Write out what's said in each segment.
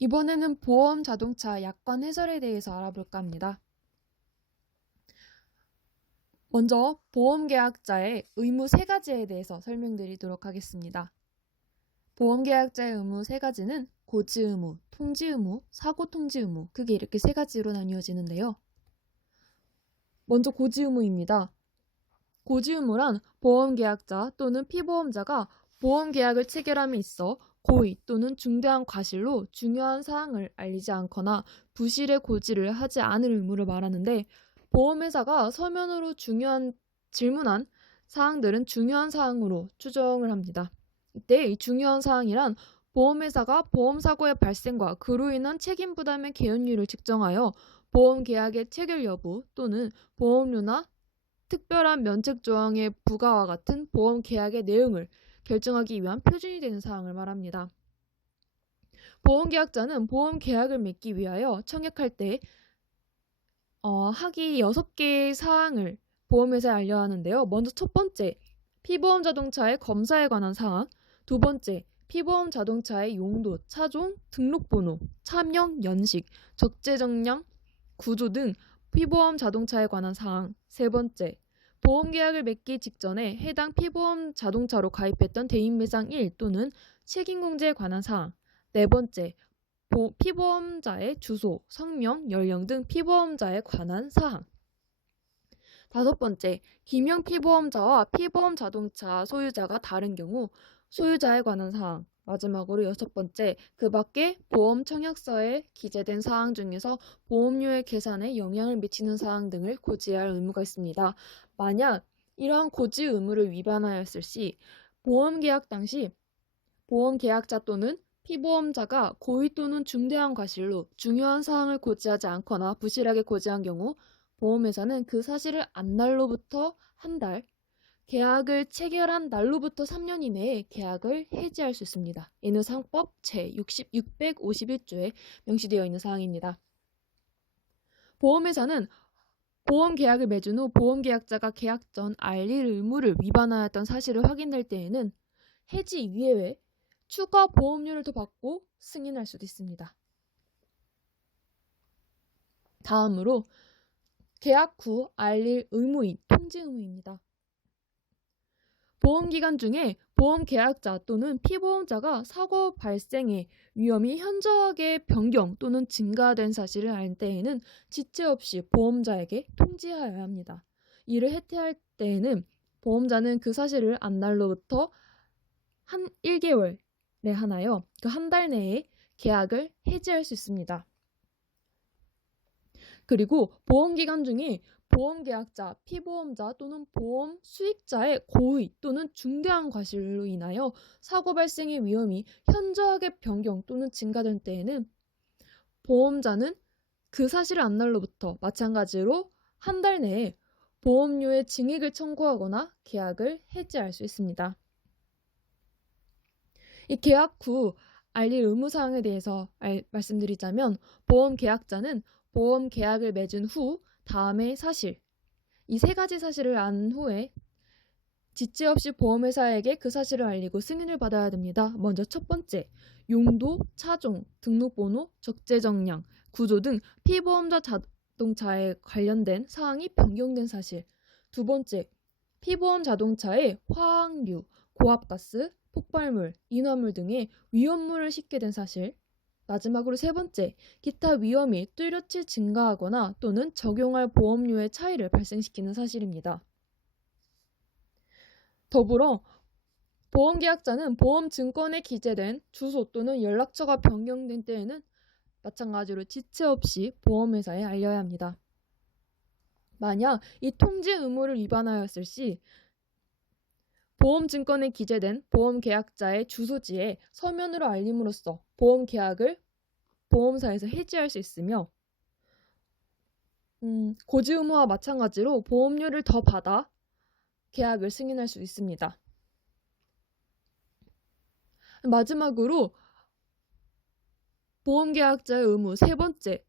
이번에는 보험 자동차 약관 해설에 대해서 알아볼까 합니다. 먼저 보험계약자의 의무 3가지에 대해서 설명드리도록 하겠습니다. 보험계약자의 의무 3가지는 고지의무, 통지의무, 사고통지의무, 크게 이렇게 3가지로 나뉘어지는데요. 먼저 고지의무입니다. 고지의무란 보험계약자 또는 피보험자가 보험계약을 체결함에 있어 고의 또는 중대한 과실로 중요한 사항을 알리지 않거나 부실의 고지를 하지 않을 의무를 말하는데, 보험회사가 서면으로 질문한 사항들은 중요한 사항으로 추정을 합니다. 이때 이 중요한 사항이란 보험회사가 보험사고의 발생과 그로 인한 책임 부담의 개연율을 측정하여 보험계약의 체결 여부 또는 보험료나 특별한 면책 조항의 부과와 같은 보험 계약의 내용을 결정하기 위한 표준이 되는 사항을 말합니다. 보험계약자는 보험 계약을 맺기 위하여 청약할 때 하기 6개의 사항을 보험회사에 알려야 하는데요. 먼저 첫 번째, 피보험 자동차의 검사에 관한 사항. 두 번째, 피보험 자동차의 용도, 차종, 등록번호, 차명, 연식, 적재정량, 구조 등 피보험 자동차에 관한 사항. 세 번째, 보험계약을 맺기 직전에 해당 피보험 자동차로 가입했던 대인배상 1 또는 책임공제에 관한 사항. 네 번째, 피보험자의 주소, 성명, 연령 등 피보험자에 관한 사항. 다섯 번째, 기명 피보험자와 피보험 자동차 소유자가 다른 경우 소유자에 관한 사항. 마지막으로 6번째, 그 밖에 보험 청약서에 기재된 사항 중에서 보험료의 계산에 영향을 미치는 사항 등을 고지할 의무가 있습니다. 만약 이러한 고지 의무를 위반하였을 시 보험계약 당시 보험계약자 또는 피보험자가 고의 또는 중대한 과실로 중요한 사항을 고지하지 않거나 부실하게 고지한 경우 보험회사는 그 사실을 안 날로부터 한 달, 계약을 체결한 날로부터 3년 이내에 계약을 해지할 수 있습니다. 이는 상법 제651조에 명시되어 있는 사항입니다. 보험회사는 보험계약을 맺은 후 보험계약자가 계약 전 알릴 의무를 위반하였던 사실을 확인될 때에는 해지 이외에 추가 보험료를 더 받고 승인할 수도 있습니다. 다음으로 계약 후 알릴 의무인 통지 의무입니다. 보험기간 중에 보험계약자 또는 피보험자가 사고 발생의 위험이 현저하게 변경 또는 증가된 사실을 알 때에는 지체 없이 보험자에게 통지하여야 합니다. 이를 해태할 때에는 보험자는 그 사실을 안 날로부터 한 1개월에 하나요. 그 한 달 내에 계약을 해지할 수 있습니다. 그리고 보험기간 중에 보험계약자, 피보험자 또는 보험 수익자의 고의 또는 중대한 과실로 인하여 사고 발생의 위험이 현저하게 변경 또는 증가된 때에는 보험자는 그 사실을 안 날로부터 마찬가지로 한 달 내에 보험료의 증액을 청구하거나 계약을 해지할 수 있습니다. 이 계약 후 알릴 의무사항에 대해서 말씀드리자면, 보험계약자는 보험 계약을 맺은 후 다음의 사실, 이 3가지 사실을 안 후에 지체 없이 보험회사에게 그 사실을 알리고 승인을 받아야 됩니다. 먼저 첫 번째, 용도, 차종, 등록번호, 적재정량, 구조 등 피보험자 자동차에 관련된 사항이 변경된 사실. 두 번째, 피보험 자동차에 화학류, 고압가스, 폭발물, 인화물 등의 위험물을 싣게 된 사실. 마지막으로 세 번째, 기타 위험이 뚜렷이 증가하거나 또는 적용할 보험료의 차이를 발생시키는 사실입니다. 더불어 보험계약자는 보험증권에 기재된 주소 또는 연락처가 변경된 때에는 마찬가지로 지체 없이 보험회사에 알려야 합니다. 만약 이 통지 의무를 위반하였을 시 보험증권에 기재된 보험계약자의 주소지에 서면으로 알림으로써 보험계약을 보험사에서 해지할 수 있으며, 고지 의무와 마찬가지로 보험료를 더 받아 계약을 승인할 수 있습니다. 마지막으로 보험계약자의 의무 3번째,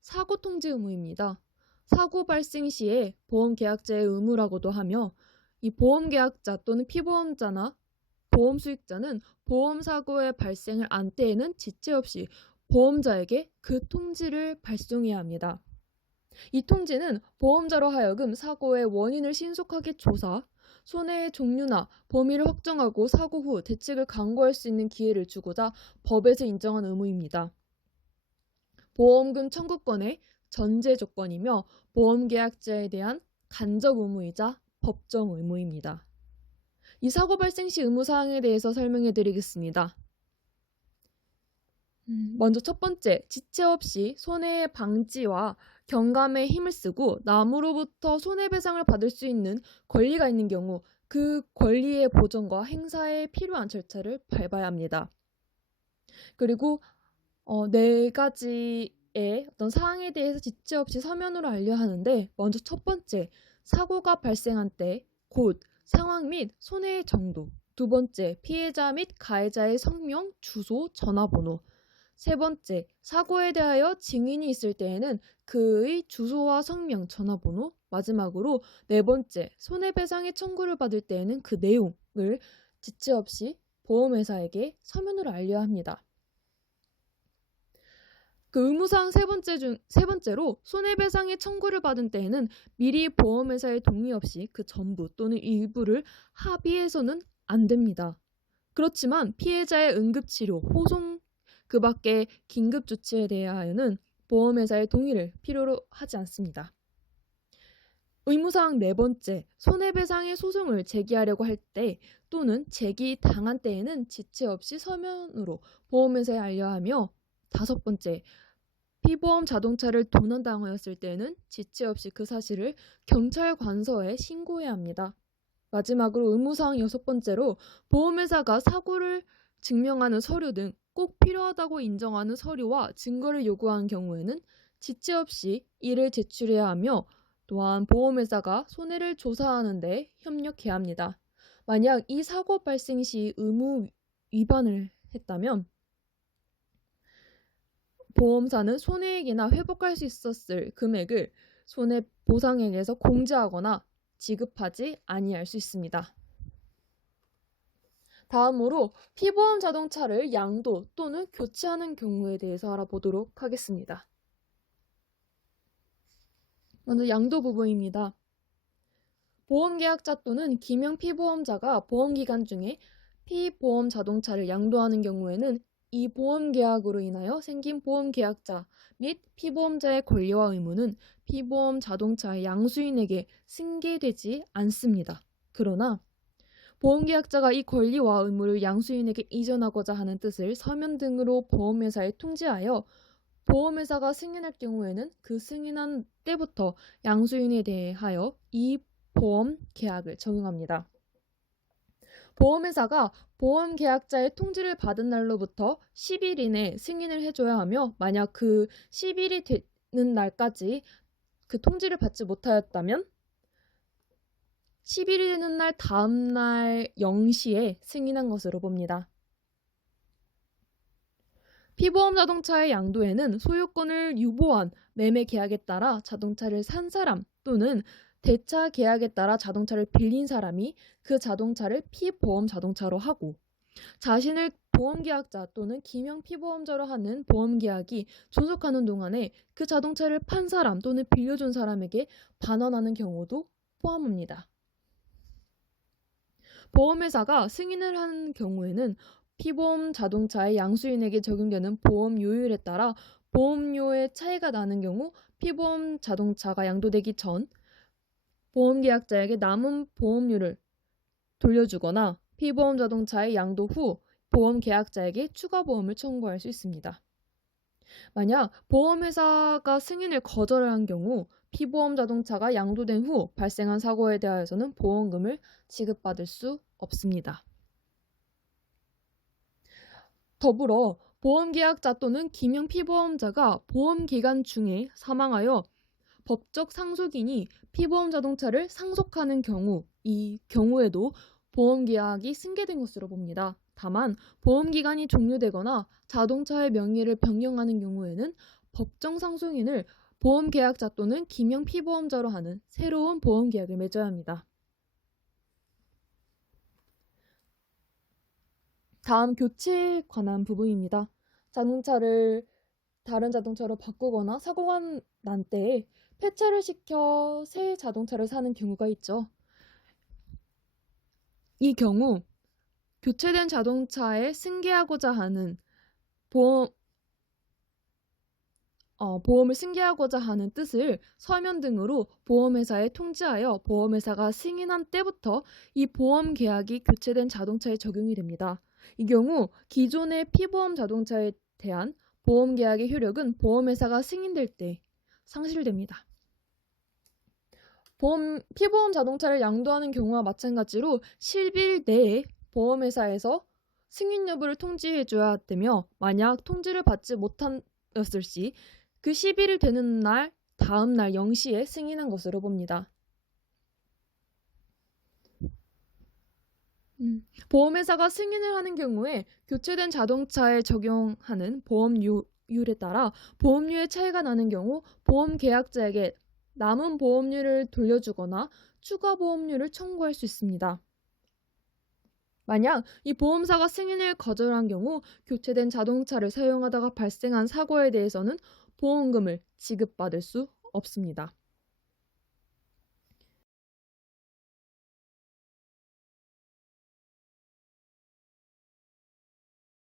사고통지 의무입니다. 사고 발생 시에 보험계약자의 의무라고도 하며, 이 보험계약자 또는 피보험자나 보험수익자는 보험사고의 발생을 안 때에는 지체 없이 보험자에게 그 통지를 발송해야 합니다. 이 통지는 보험자로 하여금 사고의 원인을 신속하게 조사, 손해의 종류나 범위를 확정하고 사고 후 대책을 강구할 수 있는 기회를 주고자 법에서 인정한 의무입니다. 보험금 청구권의 전제 조건이며 보험계약자에 대한 간접 의무이자 법정 의무입니다. 이 사고 발생 시 의무사항에 대해서 설명해 드리겠습니다. 먼저 첫 번째, 지체 없이 손해 방지와 경감에 힘을 쓰고 남으로부터 손해배상을 받을 수 있는 권리가 있는 경우 그 권리의 보전과 행사에 필요한 절차를 밟아야 합니다. 그리고 네 가지의 어떤 사항에 대해서 지체 없이 서면으로 알려야 하는데, 먼저 첫 번째, 사고가 발생한 때, 곧 상황 및 손해의 정도. 두 번째, 피해자 및 가해자의 성명, 주소, 전화번호. 세 번째, 사고에 대하여 증인이 있을 때에는 그의 주소와 성명, 전화번호. 마지막으로 네 번째, 손해배상의 청구를 받을 때에는 그 내용을 지체 없이 보험회사에게 서면으로 알려야 합니다. 그 의무사항 세 번째로 손해배상의 청구를 받은 때에는 미리 보험회사의 동의 없이 그 전부 또는 일부를 합의해서는 안 됩니다. 그렇지만 피해자의 응급치료, 호송 그 밖의 긴급조치에 대하여는 보험회사의 동의를 필요로 하지 않습니다. 의무사항 네 번째, 손해배상의 소송을 제기하려고 할 때 또는 제기당한 때에는 지체 없이 서면으로 보험회사에 알려야 하며, 다섯 번째, 피보험 자동차를 도난당하였을 때에는 지체 없이 그 사실을 경찰 관서에 신고해야 합니다. 마지막으로 의무사항 여섯 번째로 보험회사가 사고를 증명하는 서류 등 꼭 필요하다고 인정하는 서류와 증거를 요구하는 경우에는 지체 없이 이를 제출해야 하며, 또한 보험회사가 손해를 조사하는 데 협력해야 합니다. 만약 이 사고 발생 시 의무 위반을 했다면 보험사는 손해액이나 회복할 수 있었을 금액을 손해보상액에서 공제하거나 지급하지 아니할 수 있습니다. 다음으로 피보험 자동차를 양도 또는 교체하는 경우에 대해서 알아보도록 하겠습니다. 먼저 양도 부분입니다. 보험계약자 또는 기명 피보험자가 보험기간 중에 피보험 자동차를 양도하는 경우에는 이 보험계약으로 인하여 생긴 보험계약자 및 피보험자의 권리와 의무는 피보험 자동차의 양수인에게 승계되지 않습니다. 그러나 보험계약자가 이 권리와 의무를 양수인에게 이전하고자 하는 뜻을 서면 등으로 보험회사에 통지하여 보험회사가 승인할 경우에는 그 승인한 때부터 양수인에 대하여 이 보험계약을 적용합니다. 보험회사가 보험계약자의 통지를 받은 날로부터 10일 이내 승인을 해줘야 하며, 만약 그 10일이 되는 날까지 그 통지를 받지 못하였다면 10일이 되는 날 다음 날 0시에 승인한 것으로 봅니다. 피보험 자동차의 양도에는 소유권을 유보한 매매 계약에 따라 자동차를 산 사람 또는 대차 계약에 따라 자동차를 빌린 사람이 그 자동차를 피보험 자동차로 하고, 자신을 보험계약자 또는 기명 피보험자로 하는 보험계약이 존속하는 동안에 그 자동차를 판 사람 또는 빌려준 사람에게 반환하는 경우도 포함합니다. 보험회사가 승인을 한 경우에는 피보험 자동차의 양수인에게 적용되는 보험료율에 따라 보험료의 차이가 나는 경우 피보험 자동차가 양도되기 전 보험계약자에게 남은 보험료를 돌려주거나 피보험 자동차의 양도 후 보험계약자에게 추가 보험을 청구할 수 있습니다. 만약 보험회사가 승인을 거절한 경우 피보험 자동차가 양도된 후 발생한 사고에 대하여서는 보험금을 지급받을 수 없습니다. 더불어 보험계약자 또는 기명 피보험자가 보험기간 중에 사망하여 법적 상속인이 피보험 자동차를 상속하는 경우, 이 경우에도 보험계약이 승계된 것으로 봅니다. 다만 보험기간이 종료되거나 자동차의 명의를 변경하는 경우에는 법정 상속인을 보험계약자 또는 기명 피보험자로 하는 새로운 보험계약을 맺어야 합니다. 다음 교체에 관한 부분입니다. 자동차를 다른 자동차로 바꾸거나 사고가 난 때에 폐차를 시켜 새 자동차를 사는 경우가 있죠. 이 경우 교체된 자동차에 승계하고자 하는 보험을 승계하고자 하는 뜻을 서면 등으로 보험회사에 통지하여 보험회사가 승인한 때부터 이 보험 계약이 교체된 자동차에 적용이 됩니다. 이 경우 기존의 피보험 자동차에 대한 보험 계약의 효력은 보험회사가 승인될 때 상실됩니다. 피보험 자동차를 양도하는 경우와 마찬가지로 10일 내에 보험회사에서 승인 여부를 통지해줘야 되며 만약 통지를 받지 못하였을 시 그 10일이 되는 날 다음 날 0시에 승인한 것으로 봅니다. 보험회사가 승인을 하는 경우에 교체된 자동차에 적용하는 보험료율에 따라 보험료의 차이가 나는 경우 보험 계약자에게 남은 보험료를 돌려주거나 추가 보험료를 청구할 수 있습니다. 만약 이 보험사가 승인을 거절한 경우 교체된 자동차를 사용하다가 발생한 사고에 대해서는 보험금을 지급받을 수 없습니다.